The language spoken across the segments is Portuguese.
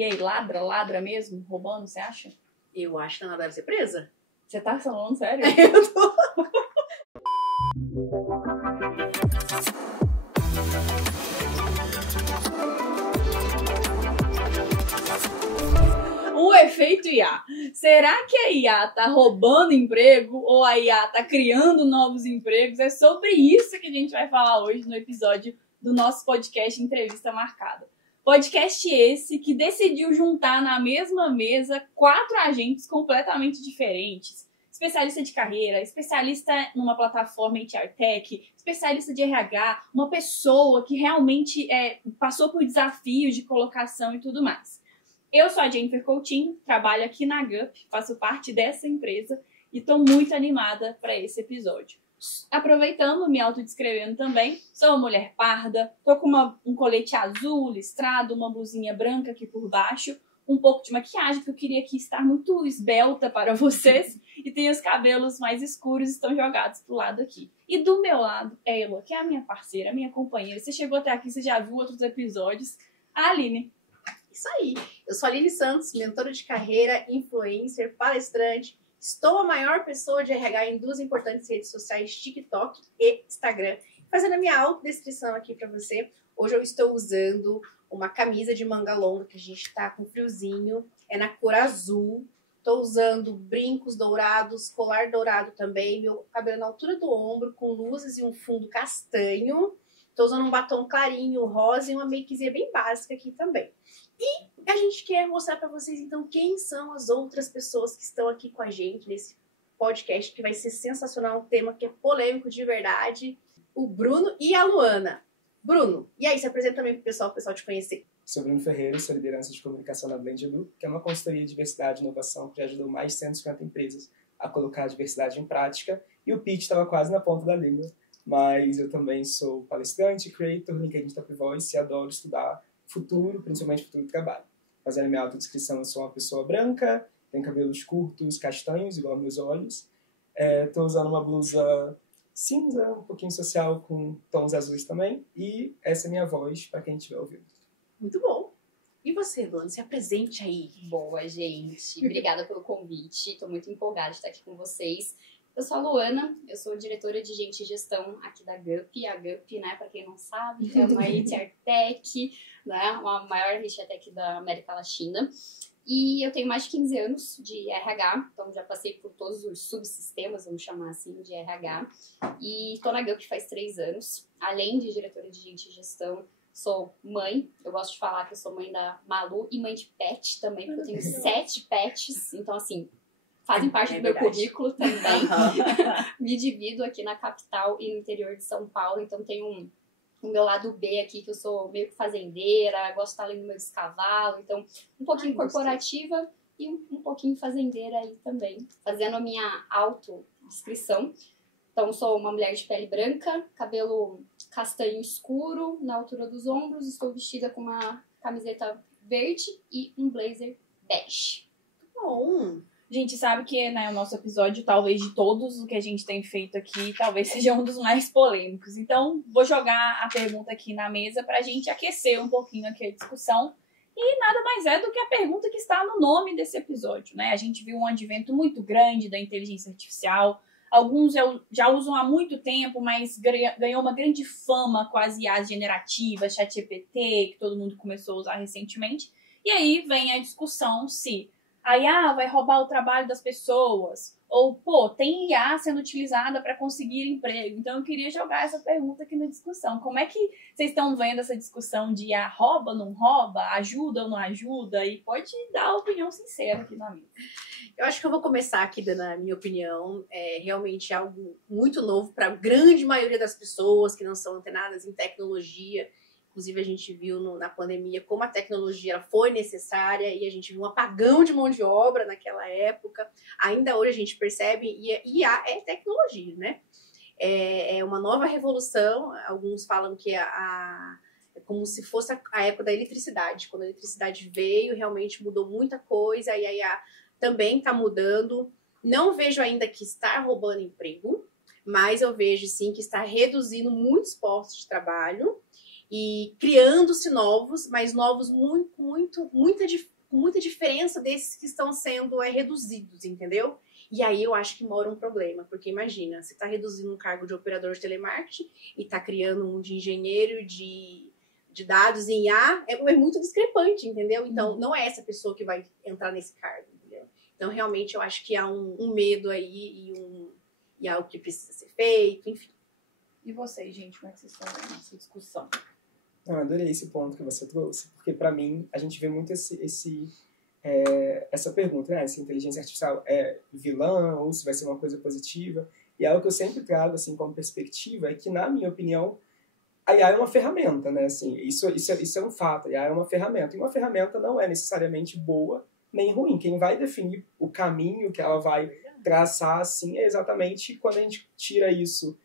E aí, ladra mesmo? Roubando, você acha? Eu acho que ela deve ser presa. Você tá falando sério? Eu tô... O efeito IA. Será que a IA tá roubando emprego ou a IA tá criando novos empregos? É sobre isso que a gente vai falar hoje no episódio do nosso podcast Entrevista Marcada. Podcast esse que decidiu juntar na mesma mesa 4 agentes completamente diferentes. Especialista de carreira, especialista numa plataforma HR Tech, especialista de RH, uma pessoa que realmente passou por desafios de colocação e tudo mais. Eu sou a Jennifer Coutinho, trabalho aqui na GUP, faço parte dessa empresa e estou muito animada para esse episódio. Aproveitando, me autodescrevendo também, sou uma mulher parda, tô com um colete azul listrado, uma blusinha branca aqui por baixo, um pouco de maquiagem, que eu queria aqui estar muito esbelta para vocês, e tenho os cabelos mais escuros, estão jogados pro lado aqui. E do meu lado é Elo, que é a minha parceira, a minha companheira. Você chegou até aqui, você já viu outros episódios. A Aline. Isso aí. Eu sou a Aline Santos, mentora de carreira, influencer, palestrante. Estou a maior pessoa de RH em 2 importantes redes sociais, TikTok e Instagram. Fazendo a minha autodescrição aqui para você, hoje eu estou usando uma camisa de manga longa, que a gente tá com friozinho, é na cor azul. Estou usando brincos dourados, colar dourado também, meu cabelo na altura do ombro, com luzes e um fundo castanho. Estou usando um batom clarinho, rosa e uma makezinha bem básica aqui também. E a gente quer mostrar para vocês, então, quem são as outras pessoas que estão aqui com a gente nesse podcast, que vai ser sensacional, um tema que é polêmico de verdade. O Bruno e a Luana. Bruno, e aí, se apresenta também pro pessoal te conhecer. Sou Bruno Ferreira, sou liderança de comunicação na Blend Edu, que é uma consultoria de diversidade e inovação que já ajudou mais de 150 empresas a colocar a diversidade em prática. E o pitch estava quase na ponta da língua, mas eu também sou palestrante, creator, LinkedIn Top Voice e adoro estudar futuro, principalmente futuro do trabalho. Fazendo a minha autodescrição, eu sou uma pessoa branca, tenho cabelos curtos, castanhos, igual meus olhos. Estou usando uma blusa cinza, um pouquinho social, com tons azuis também. E essa é minha voz, para quem estiver ouvindo. Muito bom. E você, Luana, se apresente aí. Boa, gente. Obrigada pelo convite. Estou muito empolgada de estar aqui com vocês. Eu sou a Luana, eu sou diretora de gente e gestão aqui da GUP. A GUP, né, para quem não sabe, é uma HR Tech, né, uma maior HR Tech da América Latina. E eu tenho mais de 15 anos de RH, então já passei por todos os subsistemas, vamos chamar assim, de RH. E estou na GUP faz 3 anos. Além de diretora de gente e gestão, sou mãe. Eu gosto de falar que eu sou mãe da Malu e mãe de pet também, porque eu tenho 7 pets. Então, assim, fazem parte do meu currículo também. Me divido aqui na capital e no interior de São Paulo, então tenho o meu lado B aqui, que eu sou meio que fazendeira, gosto de estar ali no meio dos cavalos, então um pouquinho corporativa e um pouquinho fazendeira aí também, fazendo a minha autodescrição. Então, sou uma mulher de pele branca, cabelo castanho escuro na altura dos ombros, estou vestida com uma camiseta verde e um blazer bege. Bom. Gente, sabe que, né, o nosso episódio, talvez de todos o que a gente tem feito aqui, talvez seja um dos mais polêmicos. Então, vou jogar a pergunta aqui na mesa pra gente aquecer um pouquinho aqui a discussão. E nada mais é do que a pergunta que está no nome desse episódio, né? A gente viu um advento muito grande da inteligência artificial. Alguns já usam há muito tempo, mas ganhou uma grande fama com as IAs generativas, ChatGPT, que todo mundo começou a usar recentemente. E aí vem a discussão se a IA vai roubar o trabalho das pessoas, ou, tem IA sendo utilizada para conseguir emprego. Então, eu queria jogar essa pergunta aqui na discussão. Como é que vocês estão vendo essa discussão de IA rouba, não rouba, ajuda ou não ajuda? E pode dar a opinião sincera aqui na minha. Eu acho que eu vou começar aqui dando a minha opinião. É realmente algo muito novo para a grande maioria das pessoas que não são antenadas em tecnologia. Inclusive, a gente viu na pandemia como a tecnologia ela foi necessária e a gente viu um apagão de mão de obra naquela época. Ainda hoje a gente percebe, e IA é tecnologia, né? É uma nova revolução. Alguns falam que é como se fosse a época da eletricidade. Quando a eletricidade veio, realmente mudou muita coisa e a IA também está mudando. Não vejo ainda que está roubando emprego, mas eu vejo sim que está reduzindo muitos postos de trabalho. e criando-se novos, mas novos com muita diferença desses que estão sendo reduzidos, entendeu? E aí eu acho que mora um problema, porque imagina, você está reduzindo um cargo de operador de telemarketing e está criando um de engenheiro de dados em IA, é muito discrepante, entendeu? Então, não é essa pessoa que vai entrar nesse cargo, entendeu? Então, realmente, eu acho que há um medo aí e algo que precisa ser feito, enfim. E vocês, gente, como é que vocês estão vendo essa discussão? Eu adorei esse ponto que você trouxe, porque para mim a gente vê muito essa pergunta, né? Se a inteligência artificial é vilã ou se vai ser uma coisa positiva. E algo que eu sempre trago assim como perspectiva é que, na minha opinião, a IA é uma ferramenta, né? Assim, isso é um fato. A IA é uma ferramenta. E uma ferramenta não é necessariamente boa nem ruim. Quem vai definir o caminho que ela vai traçar, assim, é exatamente quando a gente tira isso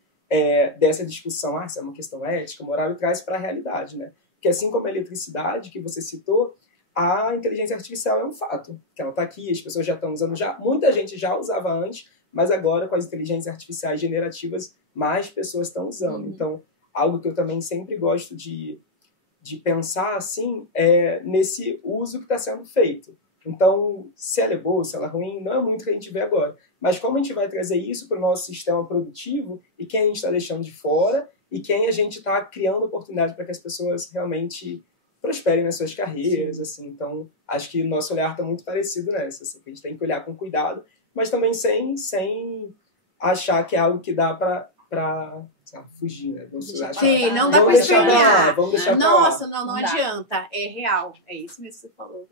dessa discussão, se é uma questão ética, moral, e traz para a realidade, né? Porque assim como a eletricidade que você citou, a inteligência artificial é um fato, que ela está aqui, as pessoas já estão usando, muita gente já usava antes, mas agora com as inteligências artificiais generativas, mais pessoas estão usando. Então, algo que eu também sempre gosto de pensar assim é nesse uso que está sendo feito. Então, se ela é boa, se ela é ruim, não é muito o que a gente vê agora. Mas como a gente vai trazer isso para o nosso sistema produtivo e quem a gente está deixando de fora e quem a gente está criando oportunidade para que as pessoas realmente prosperem nas suas carreiras, assim. Então, acho que o nosso olhar está muito parecido nessa, assim, que a gente tem que olhar com cuidado, mas também sem achar que é algo que dá para fugir, né? Sim, não dá para espernear. Vamos deixar Nossa, não adianta. É real. É isso mesmo que você falou.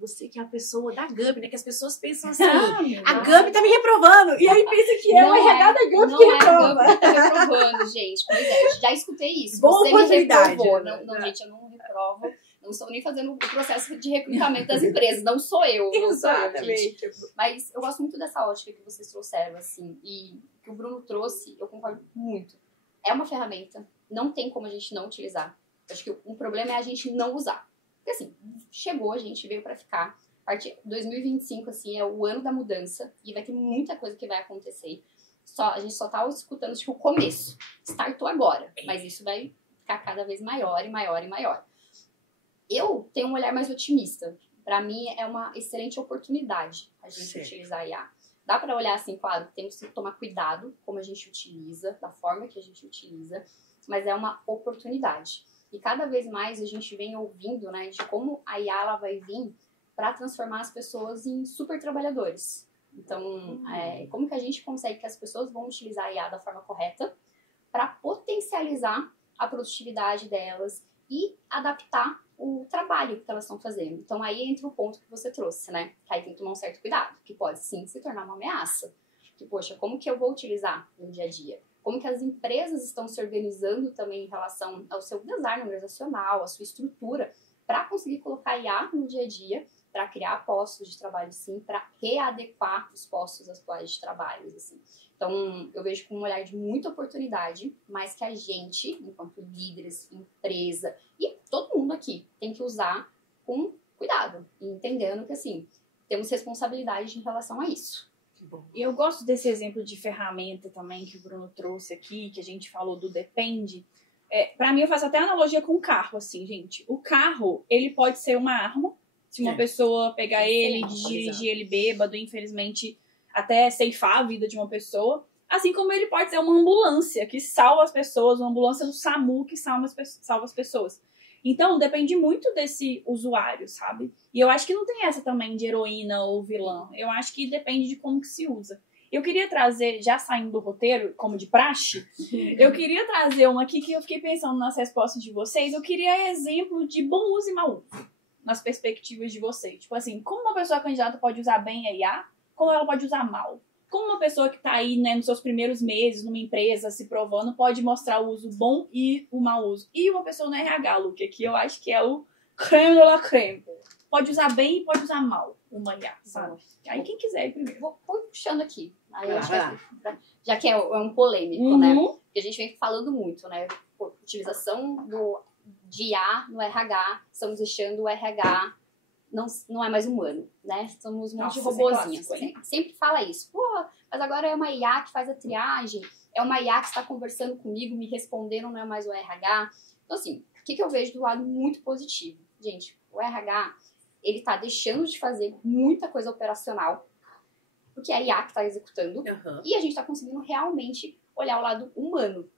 Você que é a pessoa da Gup, né? Que as pessoas pensam assim, a Gup tá me reprovando. E aí pensa que é o RH da Gup que reprova. Não é a Gup que tá reprovando, gente. Pois é, já escutei isso. Boa você oportunidade. Me reprovou. Não, gente, eu não reprovo. Não estou nem fazendo o processo de recrutamento das empresas. Não sou eu. Exatamente. Mas eu gosto muito dessa ótica que vocês trouxeram, assim. E que o Bruno trouxe, eu concordo muito. É uma ferramenta. Não tem como a gente não utilizar. Acho que o problema é a gente não usar. Porque assim, chegou, a gente veio pra ficar. A partir de 2025, assim, é o ano da mudança. E vai ter muita coisa que vai acontecer. A gente só tá escutando, tipo, o começo. Startou agora. Mas isso vai ficar cada vez maior e maior e maior. Eu tenho um olhar mais otimista. Pra mim, é uma excelente oportunidade a gente utilizar a IA. Dá pra olhar assim, claro, temos que tomar cuidado como a gente utiliza, da forma que a gente utiliza. Mas é uma oportunidade. E cada vez mais a gente vem ouvindo, né, de como a IA ela vai vir para transformar as pessoas em super trabalhadores. Então, como que a gente consegue que as pessoas vão utilizar a IA da forma correta para potencializar a produtividade delas e adaptar o trabalho que elas estão fazendo. Então, aí entra o ponto que você trouxe, né? Que aí tem que tomar um certo cuidado, que pode sim se tornar uma ameaça. Que, poxa, como que eu vou utilizar no dia a dia? Como que as empresas estão se organizando também em relação ao seu design organizacional, à sua estrutura, para conseguir colocar IA no dia a dia, para criar postos de trabalho, sim, para readequar os postos atuais de trabalho, assim. Então, eu vejo com um olhar de muita oportunidade, mas que a gente, enquanto líderes, empresa e todo mundo aqui, tem que usar com cuidado, entendendo que, assim, temos responsabilidade em relação a isso. E eu gosto desse exemplo de ferramenta também que o Bruno trouxe aqui, que a gente falou do depende. Pra mim, eu faço até analogia com o carro, assim, gente. O carro, ele pode ser uma arma, se uma pessoa pegar ele, dirigir ele bêbado, infelizmente, até ceifar a vida de uma pessoa. Assim como ele pode ser uma ambulância que salva as pessoas, uma ambulância do SAMU que salva as pessoas. Então, depende muito desse usuário, sabe? E eu acho que não tem essa também de heroína ou vilã. Eu acho que depende de como que se usa. Eu queria trazer, já saindo do roteiro, como de praxe, eu queria trazer uma aqui que eu fiquei pensando nas respostas de vocês. Eu queria exemplo de bom uso e mau uso, nas perspectivas de vocês. Tipo assim, como uma pessoa candidata pode usar bem a IA, como ela pode usar mal. Como uma pessoa que está aí, né, nos seus primeiros meses, numa empresa, se provando, pode mostrar o uso bom e o mau uso. E uma pessoa no RH, Luke, que eu acho que é o creme de la creme. Pode usar bem e pode usar mal uma IA, sabe? Aí quem quiser ir primeiro. Vou puxando aqui. Aí já que é um polêmico, né? Que a gente vem falando muito, né? Utilização de IA no RH, estamos deixando o RH... Não é mais humano, né? Somos um monte de robozinhos. Sempre fala isso. Pô, mas agora é uma IA que faz a triagem. é uma IA que está conversando comigo, me respondendo, não é mais o RH. Então, assim, o que eu vejo do lado muito positivo? Gente, o RH, ele tá deixando de fazer muita coisa operacional, porque é a IA que está executando, e a gente está conseguindo realmente olhar o lado humano.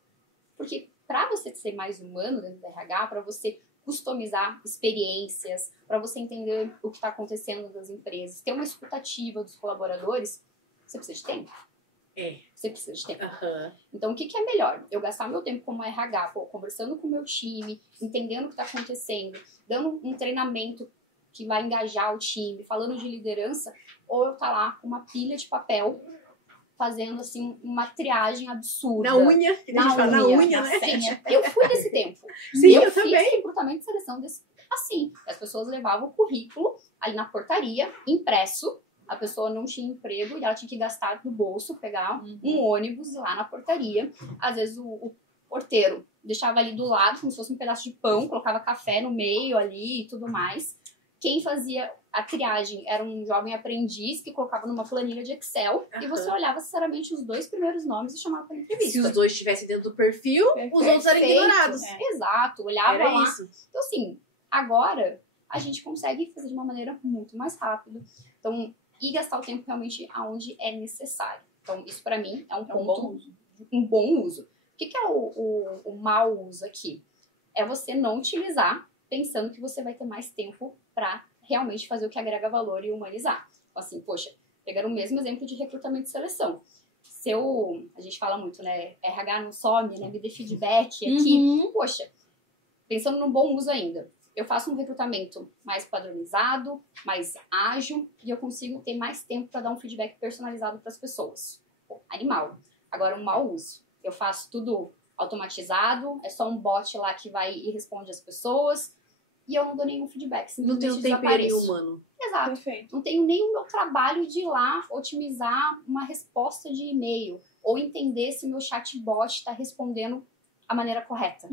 Porque para você ser mais humano dentro do RH, para você customizar experiências, para você entender o que está acontecendo nas empresas, ter uma escutativa dos colaboradores, você precisa de tempo. Você precisa de tempo. Então, o que é melhor? Eu gastar meu tempo como RH, conversando com o meu time, entendendo o que está acontecendo, dando um treinamento que vai engajar o time, falando de liderança, ou eu tá lá com uma pilha de papel, fazendo, assim, uma triagem absurda. Na unha, que deixa falar na unha, né? Senha. Eu fui desse tempo. Sim, eu fiz também. recrutamento de seleção assim. As pessoas levavam o currículo ali na portaria, impresso, a pessoa não tinha emprego e ela tinha que gastar do bolso, pegar um ônibus lá na portaria. Às vezes o porteiro deixava ali do lado, como se fosse um pedaço de pão, colocava café no meio ali e tudo mais. Quem fazia a triagem era um jovem aprendiz que colocava numa planilha de Excel e você olhava sinceramente os 2 primeiros nomes e chamava para entrevista. Se os 2 estivessem dentro do perfil, os outros eram ignorados. Exato, olhava Era lá. isso. Então, assim, agora a gente consegue fazer de uma maneira muito mais rápida. Então, e gastar o tempo realmente aonde é necessário. Então, isso para mim é um ponto, um bom uso. O que é o mau uso aqui? É você não utilizar pensando que você vai ter mais tempo para realmente fazer o que agrega valor e humanizar. Então, assim, poxa, pegar o mesmo exemplo de recrutamento e seleção. A gente fala muito, né, RH não some, né, me dê feedback aqui. Poxa, pensando no bom uso ainda, eu faço um recrutamento mais padronizado, mais ágil, e eu consigo ter mais tempo para dar um feedback personalizado para as pessoas. Pô, animal. Agora, um mau uso. Eu faço tudo automatizado, é só um bot lá que vai e responde às pessoas, e eu não dou nenhum feedback. Não tem um temperinho humano. Exato. Perfeito. Não tenho nem o meu trabalho de ir lá otimizar uma resposta de e-mail, ou entender se o meu chatbot está respondendo a maneira correta.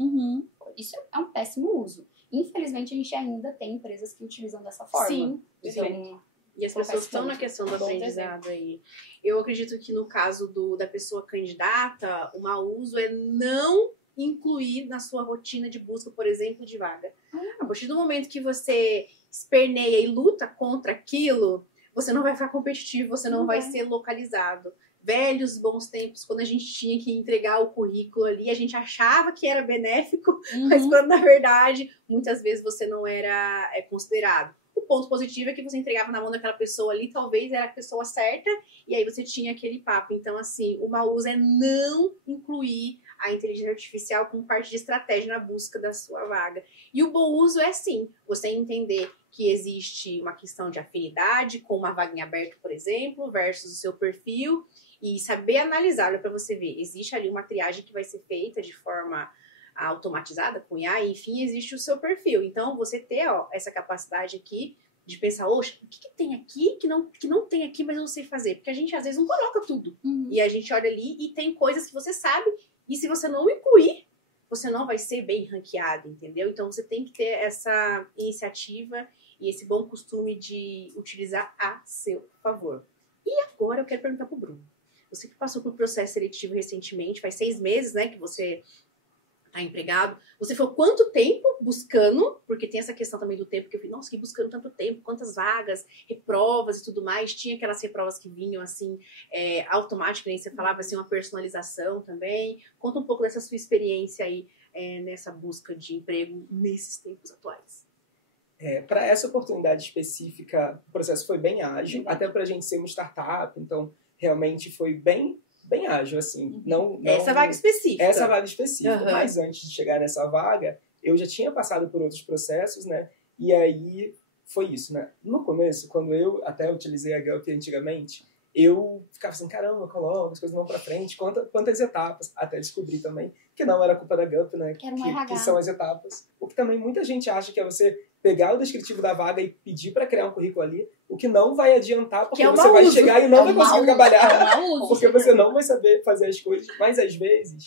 Isso é um péssimo uso. Infelizmente, a gente ainda tem empresas que utilizam dessa forma. Sim, então, e as pessoas estão na questão do aprendizado aí. Eu acredito que no caso da pessoa candidata, o mau uso é não incluir na sua rotina de busca, por exemplo, de vaga. A partir do momento que você esperneia e luta contra aquilo, você não vai ficar competitivo, você não vai ser localizado. Velhos bons tempos, quando a gente tinha que entregar o currículo ali, a gente achava que era benéfico, mas quando na verdade, muitas vezes você não era considerado. O ponto positivo é que você entregava na mão daquela pessoa ali, talvez era a pessoa certa, e aí você tinha aquele papo. Então, assim, o mau uso é não incluir a inteligência artificial como parte de estratégia na busca da sua vaga. E o bom uso é, sim, você entender que existe uma questão de afinidade com uma vaga em aberto, por exemplo, versus o seu perfil, e saber analisar, para você ver, existe ali uma triagem que vai ser feita de forma automatizada com IA, e enfim, existe o seu perfil. Então, você ter essa capacidade aqui de pensar, oxe, o que tem aqui que não tem aqui, mas eu não sei fazer? Porque a gente, às vezes, não coloca tudo. E a gente olha ali e tem coisas que você sabe, e se você não incluir, você não vai ser bem ranqueado, entendeu? Então, você tem que ter essa iniciativa e esse bom costume de utilizar a seu favor. E agora eu quero perguntar pro Bruno. Você que passou por processo seletivo recentemente, faz 6 meses, né, que você tá empregado. Você foi quanto tempo buscando? Porque tem essa questão também do tempo, que eu falei, nossa, que buscando tanto tempo, quantas vagas, reprovas e tudo mais. Tinha aquelas reprovas que vinham, assim, automáticas, nem você falava, assim, uma personalização também. Conta um pouco dessa sua experiência aí nessa busca de emprego nesses tempos atuais. Para essa oportunidade específica, o processo foi bem ágil, até para a gente ser uma startup, então realmente foi bem ágil, assim. Não, essa vaga específica. Essa vaga específica. Mas antes de chegar nessa vaga, eu já tinha passado por outros processos, né? E aí foi isso, né? No começo, quando eu até utilizei a Gup antigamente, eu ficava assim, caramba, coloca, as coisas vão pra frente, quantas etapas, até descobri também que não era culpa da Gup, né? Que são as etapas. O que também muita gente acha que é você pegar o descritivo da vaga e pedir para criar um currículo ali, o que não vai adiantar, porque você vai chegar e não vai conseguir trabalhar, porque você não vai saber fazer as coisas. Mas, às vezes,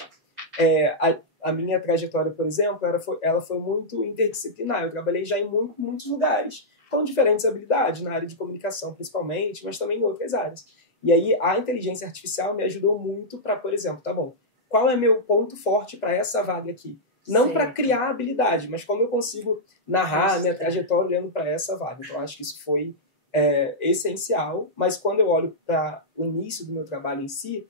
a minha trajetória, por exemplo, ela foi muito interdisciplinar. Eu trabalhei já em muitos lugares, com diferentes habilidades, na área de comunicação, principalmente, mas também em outras áreas. E aí, a inteligência artificial me ajudou muito para, por exemplo, tá bom, qual é meu ponto forte para essa vaga aqui. Não para criar habilidade, mas como eu consigo narrar a minha trajetória olhando para essa vaga. Então, acho que isso foi essencial. Mas quando eu olho para o início do meu trabalho em si,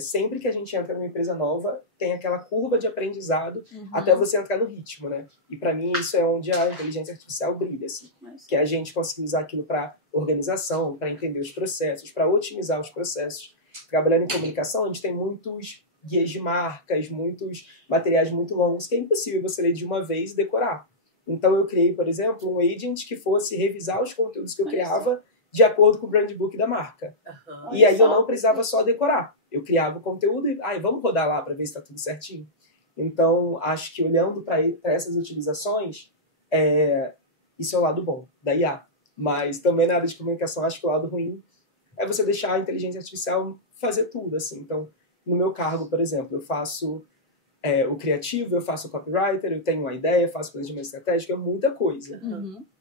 sempre que a gente entra numa empresa nova, tem aquela curva de aprendizado até você entrar no ritmo, né? E para mim isso é onde a inteligência artificial brilha, assim. Que é a gente conseguir usar aquilo para organização, para entender os processos, para otimizar os processos. Trabalhando em comunicação, a gente tem muitos guias de marcas, muitos materiais muito longos que é impossível você ler de uma vez e decorar. Então eu criei, por exemplo, um agent que fosse revisar os conteúdos que eu criava de acordo com o brand book da marca. E aí eu não precisava só decorar. Eu criava o conteúdo e vamos rodar lá para ver se está tudo certinho. Então, acho que olhando para essas utilizações, isso é o lado bom da IA. Mas também na área de comunicação, acho que o lado ruim é você deixar a inteligência artificial fazer tudo. Assim. Então, no meu cargo, por exemplo, eu faço o criativo, eu faço o copywriter, eu tenho uma ideia, faço planejamento estratégico, é muita coisa.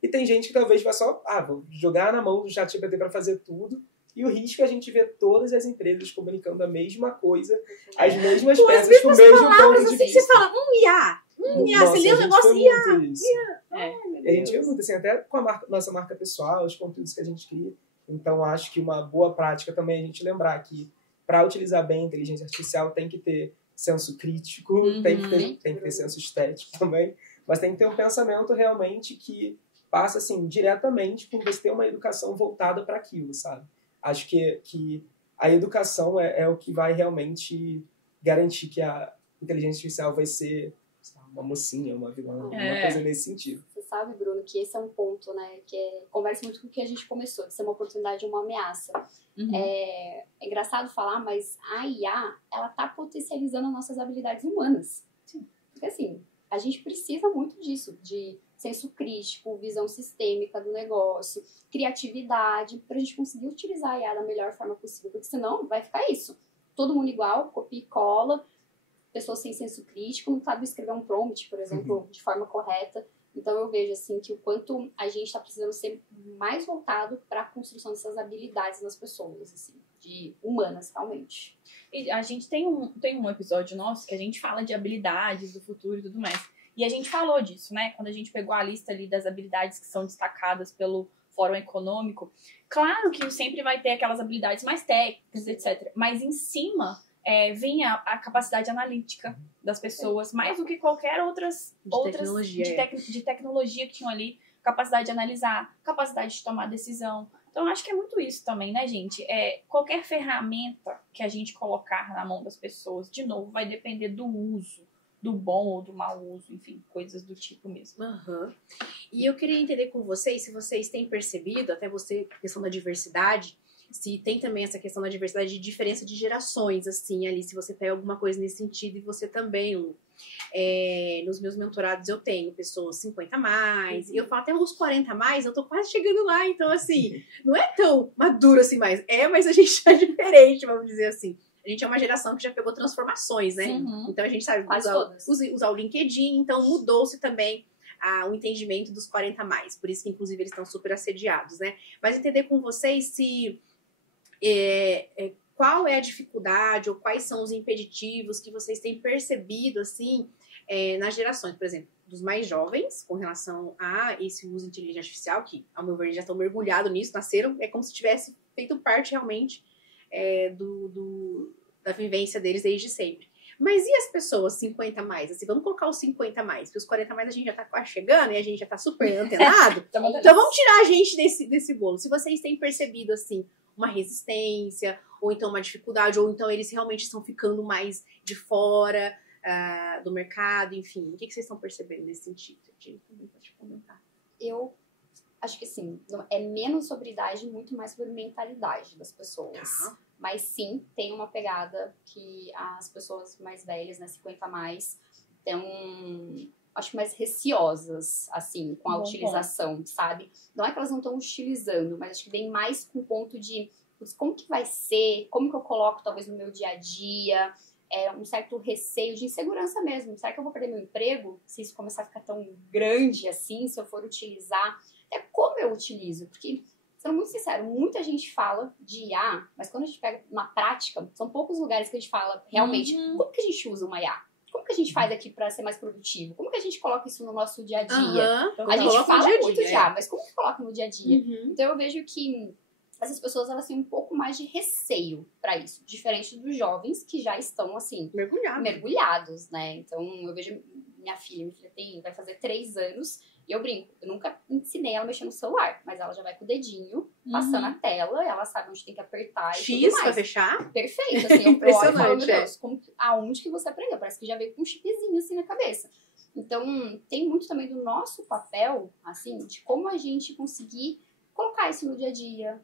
E tem gente que talvez vai só, vou jogar na mão do ChatGPT para fazer tudo. E o risco é a gente ver todas as empresas comunicando a mesma coisa, as mesmas peças, com o mesmo ponto de vista. Você fala, IA, você lê o negócio, E a gente vê muito, assim, até com a nossa marca pessoal, os conteúdos que a gente cria. Então, acho que uma boa prática também é a gente lembrar que para utilizar bem a inteligência artificial tem que ter senso crítico, tem que ter senso estético também, mas tem que ter um pensamento realmente que passa, assim, diretamente por você ter uma educação voltada para aquilo, sabe? Acho que a educação é o que vai realmente garantir que a inteligência artificial vai ser uma mocinha, uma vilã, uma coisa nesse sentido. Você sabe, Bruno, que esse é um ponto, né, que conversa muito com o que a gente começou, de ser uma oportunidade ou uma ameaça. É engraçado falar, mas a IA, ela tá potencializando nossas habilidades humanas. Sim. Porque, assim, a gente precisa muito disso, de senso crítico, visão sistêmica do negócio, criatividade, pra gente conseguir utilizar a IA da melhor forma possível, porque senão vai ficar isso. Todo mundo igual, copia e cola, pessoas sem senso crítico, não sabe escrever um prompt, por exemplo, de forma correta. Então eu vejo assim que o quanto a gente está precisando ser mais voltado para a construção dessas habilidades nas pessoas, assim, de humanas realmente. E a gente tem um episódio nosso que a gente fala de habilidades do futuro e tudo mais. E a gente falou disso, né? Quando a gente pegou a lista ali das habilidades que são destacadas pelo Fórum Econômico, claro que sempre vai ter aquelas habilidades mais técnicas, etc. Mas em cima vem a capacidade analítica das pessoas, mais do que qualquer outras de tecnologia que tinham ali, capacidade de analisar, capacidade de tomar decisão. Então, acho que é muito isso também, né, gente? Qualquer ferramenta que a gente colocar na mão das pessoas, de novo, vai depender do uso, do bom ou do mau uso, enfim, coisas do tipo mesmo. E eu queria entender com vocês, se vocês têm percebido, até você, a questão da diversidade, se tem também essa questão da diversidade de diferença de gerações, assim, ali, se você tem alguma coisa nesse sentido, e você também, nos meus mentorados eu tenho pessoas 50 a mais, e eu falo até os 40 a mais, eu tô quase chegando lá, então, assim, não é tão maduro assim mais, mas a gente é diferente, vamos dizer assim. A gente é uma geração que já pegou transformações, né? Então a gente sabe usar o LinkedIn, então mudou-se também o entendimento dos 40 a mais, por isso que inclusive eles estão super assediados, né? Mas entender com vocês se qual é a dificuldade ou quais são os impeditivos que vocês têm percebido, assim, nas gerações, por exemplo, dos mais jovens, com relação a esse uso de inteligência artificial, que, ao meu ver, já estão mergulhados nisso, nasceram, como se tivesse feito parte realmente da vivência deles desde sempre. Mas e as pessoas 50 a mais? Assim, vamos colocar os 50 a mais, porque os 40 a mais a gente já tá quase chegando e a gente já tá super antenado. Então vamos tirar a gente desse bolo. Se vocês têm percebido, assim, uma resistência, ou então uma dificuldade, ou então eles realmente estão ficando mais de fora do mercado, enfim. O que vocês estão percebendo nesse sentido? Também pode comentar. Eu acho que, assim, é menos sobre idade, muito mais sobre mentalidade das pessoas. Mas sim, tem uma pegada que as pessoas mais velhas, né, 50 a mais, estão, acho que mais receosas, assim, com a utilização, sabe? Não é que elas não estão utilizando, mas acho que vem mais com o ponto de como que vai ser, como que eu coloco talvez no meu dia a dia, um certo receio de insegurança mesmo. Será que eu vou perder meu emprego se isso começar a ficar tão grande assim, se eu for utilizar? Como eu utilizo? Porque sendo muito sincero, muita gente fala de IA, mas quando a gente pega na prática, são poucos lugares que a gente fala realmente como que a gente usa uma IA? Como que a gente faz aqui para ser mais produtivo? Como que a gente coloca isso no nosso dia a dia? A gente fala muito já, mas como que coloca no dia a dia? Então eu vejo que essas pessoas, elas têm um pouco mais de receio para isso, diferente dos jovens que já estão, assim, mergulhados, né? Então eu vejo minha filha vai fazer 3 anos, e eu brinco, eu nunca ensinei ela a mexer no celular, mas ela já vai com o dedinho, passando a tela, ela sabe onde tem que apertar e tudo mais. Pra fechar? Perfeito, assim, eu olho e falo, meu Deus, aonde que você aprendeu? Parece que já veio com um chipzinho assim na cabeça. Então, tem muito também do nosso papel, assim, de como a gente conseguir colocar isso no dia a dia,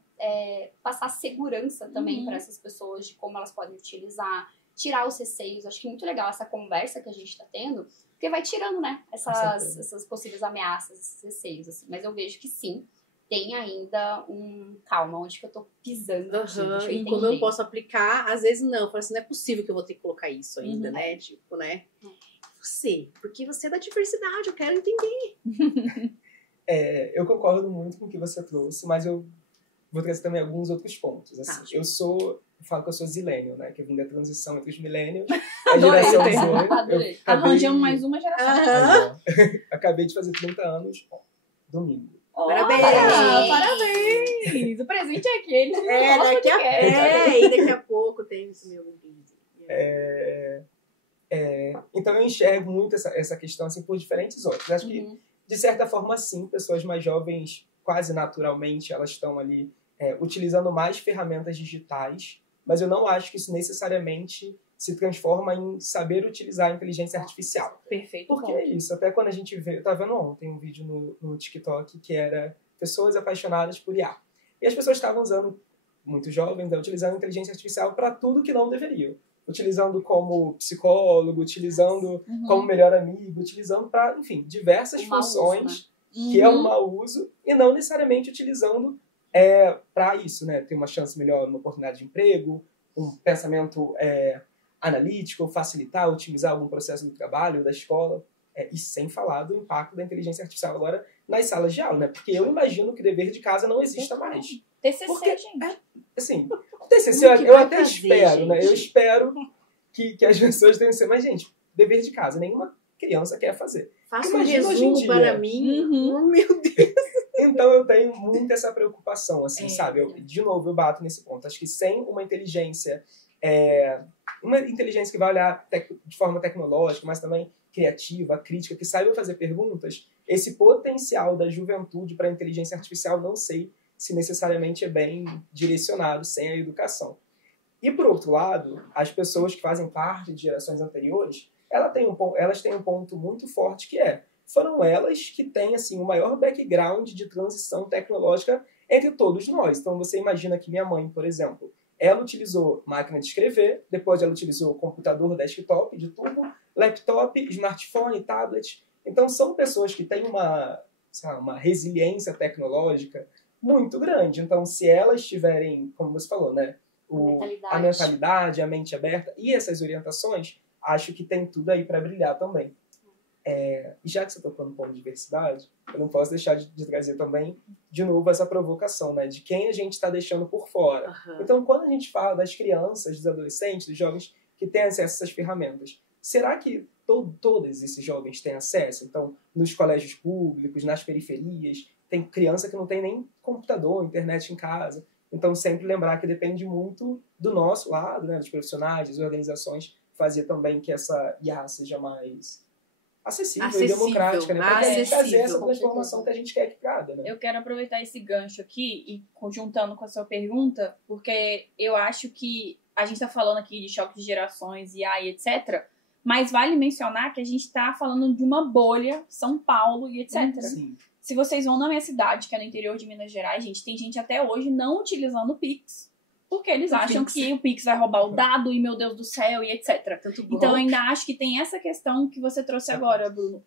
passar segurança também para essas pessoas, de como elas podem utilizar, tirar os receios. Acho que é muito legal essa conversa que a gente tá tendo, porque vai tirando, né, essas possíveis ameaças, esses receios, assim. Mas eu vejo que sim, tem ainda calma, onde que eu tô pisando aqui, deixa eu entender. E como eu posso aplicar, às vezes não. Eu falo assim, não é possível que eu vou ter que colocar isso ainda, né? Tipo, né? Porque você é da diversidade, eu quero entender. Eu concordo muito com o que você trouxe, mas eu vou trazer também alguns outros pontos. Assim, eu falo que eu sou zillennial, né? Que eu vim da transição entre os millennials e a geração Z. Arranjamos mais uma geração. Acabei de fazer 30 anos domingo. Parabéns! O presente é aquele. Daqui a pouco tem esse meu vídeo. Então eu enxergo muito essa questão assim, por diferentes óticos. Acho que, de certa forma, sim, pessoas mais jovens, quase naturalmente, elas estão ali utilizando mais ferramentas digitais, mas eu não acho que isso necessariamente se transforma em saber utilizar a inteligência artificial. Perfeito. Porque é isso, até quando a gente vê... Eu estava vendo ontem um vídeo no TikTok que era pessoas apaixonadas por IA. E as pessoas estavam usando, muito jovens, utilizando a inteligência artificial para tudo que não deveriam. Utilizando como psicólogo, utilizando como melhor amigo, utilizando para, enfim, diversas funções que é um mau uso, e não necessariamente utilizando para isso, né? Ter uma chance melhor, uma oportunidade de emprego, um pensamento analítico, facilitar, otimizar algum processo do trabalho, da escola, e sem falar do impacto da inteligência artificial agora nas salas de aula, né? Porque eu imagino que o dever de casa não exista mais. TCC, gente. Assim, o TCC eu até espero, né? Eu espero que as pessoas tenham que ser, mas, gente, dever de casa, nenhuma criança quer fazer. Faça um resumo para mim. Meu Deus. Então eu tenho muito essa preocupação, assim, sabe? De novo, eu bato nesse ponto. Acho que sem uma inteligência que vai olhar de forma tecnológica, mas também criativa, crítica, que saiba fazer perguntas, esse potencial da juventude para a inteligência artificial, não sei se necessariamente é bem direcionado sem a educação. E, por outro lado, as pessoas que fazem parte de gerações anteriores, elas têm um ponto muito forte que foram elas que têm assim, o maior background de transição tecnológica entre todos nós. Então, você imagina que minha mãe, por exemplo, ela utilizou máquina de escrever, depois ela utilizou computador desktop de tubo, laptop, smartphone, tablet. Então, são pessoas que têm uma resiliência tecnológica muito grande. Então, se elas tiverem, como você falou, né, a mentalidade, a mente aberta e essas orientações, acho que tem tudo aí para brilhar também. E já que você tocou no ponto de diversidade, eu não posso deixar de trazer também, de novo, essa provocação, né, de quem a gente está deixando por fora. Então, quando a gente fala das crianças, dos adolescentes, dos jovens que têm acesso a essas ferramentas, será que todos esses jovens têm acesso? Então, nos colégios públicos, nas periferias, tem criança que não tem nem computador, internet em casa. Então, sempre lembrar que depende muito do nosso lado, né, dos profissionais, das organizações, fazer também que essa IA seja mais acessível e democrática, né, para fazer essa transformação que a gente quer que traga. Né? Eu quero aproveitar esse gancho aqui e conjuntando com a sua pergunta, porque eu acho que a gente está falando aqui de choque de gerações, IA e etc., mas vale mencionar que a gente está falando de uma bolha, São Paulo e etc. Sim. Se vocês vão na minha cidade, que é no interior de Minas Gerais, gente, tem gente até hoje não utilizando o Pix, porque eles acham que o Pix vai roubar o dado e, meu Deus do céu, e etc. Então, eu ainda acho que tem essa questão que você trouxe agora, Bruno.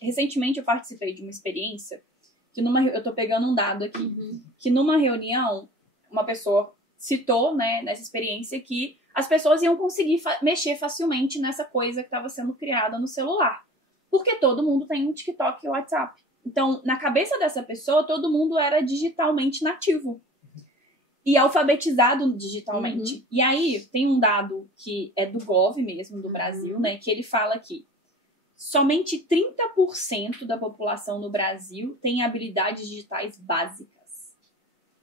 Recentemente, eu participei de uma experiência, que eu tô pegando um dado aqui, que numa reunião, uma pessoa citou, né, nessa experiência, que as pessoas iam conseguir mexer facilmente nessa coisa que estava sendo criada no celular. Porque todo mundo tem um TikTok e WhatsApp. Então, na cabeça dessa pessoa, todo mundo era digitalmente nativo. E alfabetizado digitalmente. E aí, tem um dado que é do Gov mesmo, do Brasil, né? Que ele fala que somente 30% da população no Brasil tem habilidades digitais básicas.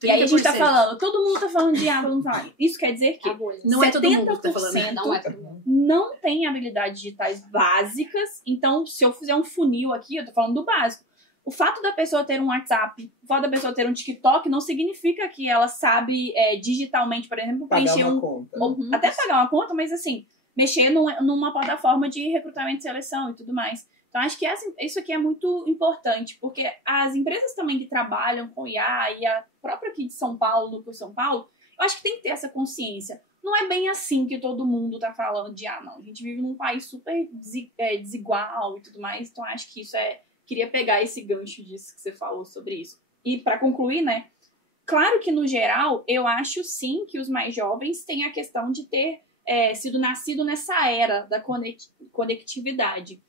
30%. E aí a gente tá falando, todo mundo tá falando de todo mundo fala. Isso quer dizer que não é todo mundo que tá falando, não tem habilidades digitais básicas. Então, se eu fizer um funil aqui, eu tô falando do básico. O fato da pessoa ter um WhatsApp, o fato da pessoa ter um TikTok, não significa que ela sabe digitalmente, por exemplo, preencher conta. Até pagar uma conta, mas assim, mexer numa plataforma de recrutamento e seleção e tudo mais. Então, acho que isso aqui é muito importante, porque as empresas também que trabalham com IA e a própria aqui de São Paulo, por São Paulo, eu acho que tem que ter essa consciência. Não é bem assim que todo mundo tá falando de IA, não. A gente vive num país super desigual e tudo mais, então acho que isso Queria pegar esse gancho disso que você falou sobre isso. E para concluir, né? Claro que, no geral, eu acho sim que os mais jovens têm a questão de ter sido nascido nessa era da conectividade.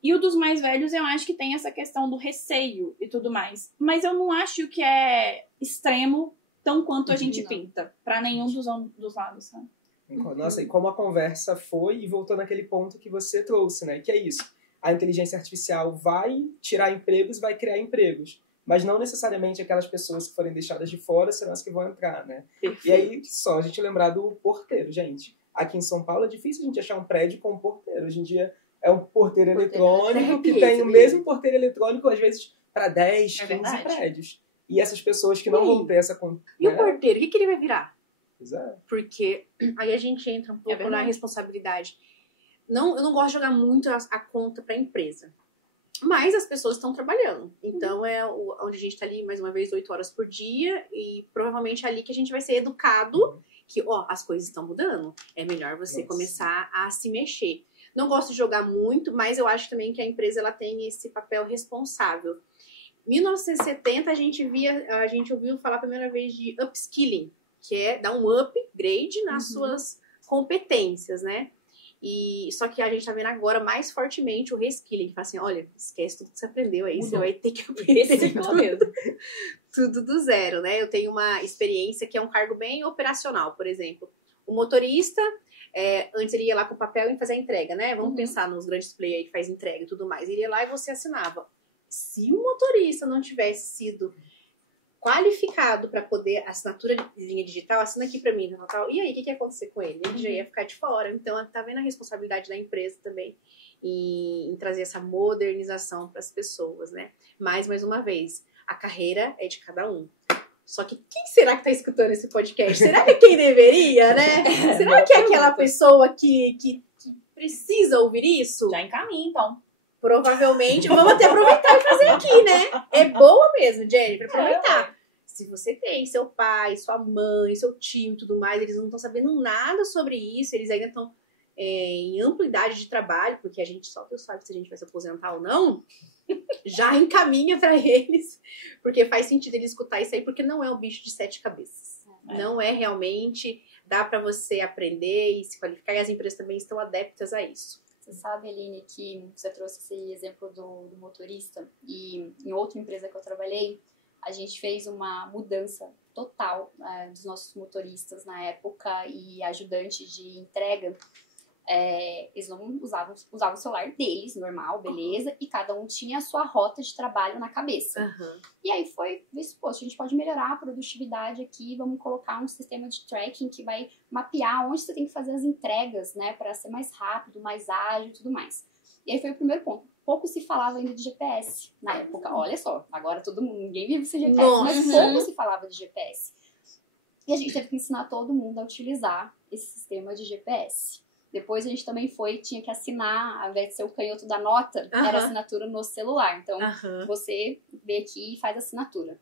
E o dos mais velhos, eu acho que tem essa questão do receio e tudo mais. Mas eu não acho que é extremo tão quanto a gente pinta. Para nenhum dos lados, sabe? Nossa, e como a conversa foi e voltou naquele ponto que você trouxe, né? Que é isso. A inteligência artificial vai tirar empregos, vai criar empregos. Mas não necessariamente aquelas pessoas que forem deixadas de fora serão as que vão entrar, né? Perfeito. E aí, só a gente lembrar do porteiro, gente. Aqui em São Paulo é difícil a gente achar um prédio com um porteiro. Hoje em dia é um porteiro eletrônico que tem o mesmo porteiro eletrônico, às vezes, para 10, 15 prédios. E essas pessoas que não vão ter essa... E o porteiro, o que ele vai virar? Pois é. Porque aí a gente entra um pouco na responsabilidade. Eu não gosto de jogar muito a conta para a empresa. Mas as pessoas estão trabalhando. Então, é onde a gente está ali, mais uma vez, 8 horas por dia. E provavelmente é ali que a gente vai ser educado que, as coisas estão mudando. É melhor você começar a se mexer. Não gosto de jogar muito, mas eu acho também que a empresa ela tem esse papel responsável. Em 1970, a gente ouviu falar a primeira vez de upskilling, que é dar um upgrade nas suas competências, né? Só que a gente tá vendo agora mais fortemente o reskilling, que fala assim, olha, esquece tudo que você aprendeu aí, você vai ter que aprender tudo do zero, né? Eu tenho uma experiência que é um cargo bem operacional, por exemplo. O motorista, antes ele ia lá com o papel e fazer a entrega, né? Vamos pensar nos grandes players aí que faz entrega e tudo mais. Ele ia lá e você assinava. Se o motorista não tivesse sido qualificado para poder assinatura de linha digital, assina aqui para mim, tal. E aí, o que ia acontecer com ele? Ele já ia ficar de fora. Então, tá vendo a responsabilidade da empresa também em trazer essa modernização para as pessoas, né? Mas, mais uma vez, a carreira é de cada um. Só que quem será que tá escutando esse podcast? Será que é quem deveria, né? Será que é aquela pessoa que precisa ouvir isso? Já encaminha, então. Provavelmente, vamos até aproveitar e fazer aqui, né? É boa mesmo, Jennifer, aproveitar. Se você tem seu pai, sua mãe, seu tio e tudo mais, eles não estão sabendo nada sobre isso, eles ainda estão em amplidade de trabalho, porque a gente só Deus sabe se a gente vai se aposentar ou não, já encaminha para eles, porque faz sentido ele escutar isso aí, porque não é um bicho de 7 cabeças. Não é realmente, dá para você aprender e se qualificar, e as empresas também estão adeptas a isso. Você sabe, Aline, que você trouxe esse exemplo do motorista e em outra empresa que eu trabalhei, a gente fez uma mudança total dos nossos motoristas na época e ajudantes de entrega. Eles não usavam o celular deles, normal, beleza, e cada um tinha a sua rota de trabalho na cabeça. E aí foi visto, a gente pode melhorar a produtividade aqui, vamos colocar um sistema de tracking que vai mapear onde você tem que fazer as entregas, né, para ser mais rápido, mais ágil e tudo mais. E aí foi o primeiro ponto. Pouco se falava ainda de GPS na época. Olha só, agora todo mundo, ninguém vive sem GPS, mas pouco se falava de GPS. E a gente teve que ensinar todo mundo a utilizar esse sistema de GPS. Depois a gente também tinha que assinar, ao invés de ser o canhoto da nota, era assinatura no celular. Então, você vê aqui e faz assinatura.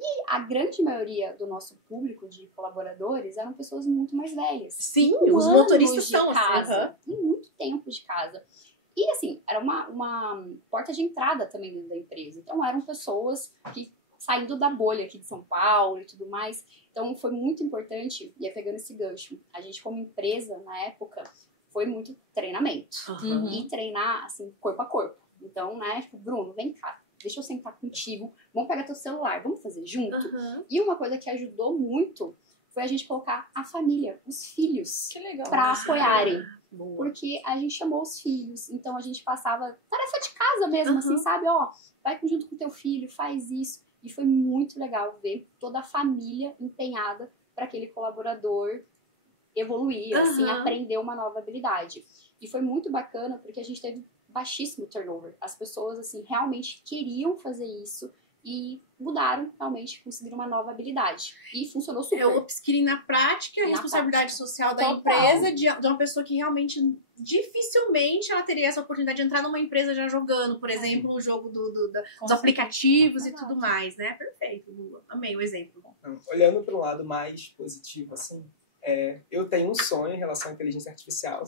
E a grande maioria do nosso público de colaboradores eram pessoas muito mais velhas. Sim, os motoristas são casa, tem muito tempo de casa. E assim, era uma porta de entrada também dentro da empresa. Então, eram pessoas que saindo da bolha aqui de São Paulo e tudo mais. Então, foi muito importante, e pegando esse gancho, a gente como empresa, na época, foi muito treinamento. E treinar, assim, corpo a corpo. Então, né, Bruno, vem cá. deixa eu sentar contigo, vamos pegar teu celular, vamos fazer junto. Uhum. E uma coisa que ajudou muito foi a gente colocar a família, os filhos, Que legal. pra apoiarem. Boa. Porque a gente chamou os filhos, então a gente passava tarefa de casa mesmo, assim, sabe? Ó, vai junto com teu filho, faz isso. E foi muito legal ver toda a família empenhada para aquele colaborador evoluir, assim, aprender uma nova habilidade. E foi muito bacana porque a gente teve baixíssimo turnover. As pessoas, assim, realmente queriam fazer isso e mudaram, realmente, conseguiram uma nova habilidade. E funcionou super. É o upskilling na prática, a Na responsabilidade social da Total. empresa, de uma pessoa que realmente, dificilmente ela teria essa oportunidade de entrar numa empresa já jogando, por exemplo, o jogo dos aplicativos e tudo mais, né? Perfeito, Lula. Amei o exemplo. Então, olhando para um lado mais positivo, assim, eu tenho um sonho em relação à inteligência artificial.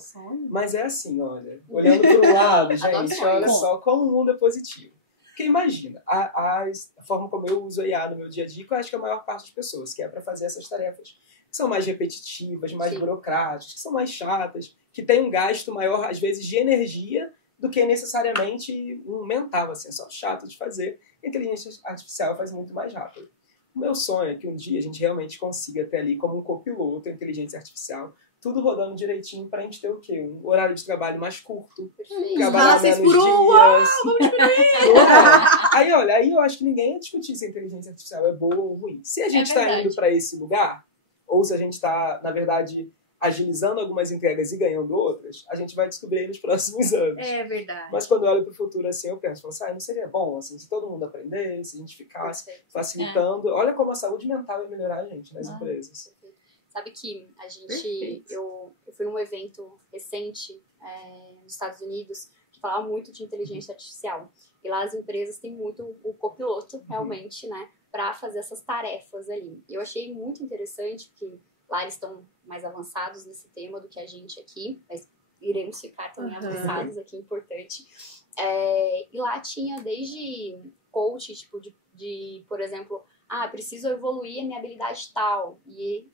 Mas é assim, olha, olhando para um lado, Adoro gente, sonho. olha só como o mundo é positivo. Porque imagina, a forma como eu uso a IA no meu dia a dia, que eu acho que a maior parte das pessoas, que é para fazer essas tarefas que são mais repetitivas, mais Sim. burocráticas, que são mais chatas, que tem um gasto maior, às vezes, de energia do que necessariamente um mental, assim, é só chato de fazer. E a inteligência artificial faz muito mais rápido. O meu sonho é que um dia a gente realmente consiga ter ali como um copiloto a inteligência artificial, tudo rodando direitinho pra gente ter o quê? Um horário de trabalho mais curto, trabalhar Fala, menos 6 por 1, dias. vamos diminuir! Não é? Aí, olha, aí eu acho que ninguém ia discutir se a inteligência artificial é boa ou ruim. Se a gente está verdade. indo para esse lugar, ou se a gente está, na verdade, agilizando algumas entregas e ganhando outras, a gente vai descobrir aí nos próximos anos. É verdade. Mas quando eu olho para o futuro assim, eu penso, não seria bom assim, se todo mundo aprendesse, se a gente ficasse facilitando. Olha como a saúde mental ia melhorar a gente nas empresas. Sabe que a gente, Perfeito. eu fui num evento recente nos Estados Unidos que falava muito de inteligência artificial. E lá as empresas têm muito o copiloto, realmente, né, para fazer essas tarefas ali. Eu achei muito interessante porque lá eles estão mais avançados nesse tema do que a gente aqui, mas iremos ficar também avançados aqui, importante. E lá tinha desde coach, tipo, de por exemplo, preciso evoluir a minha habilidade tal. E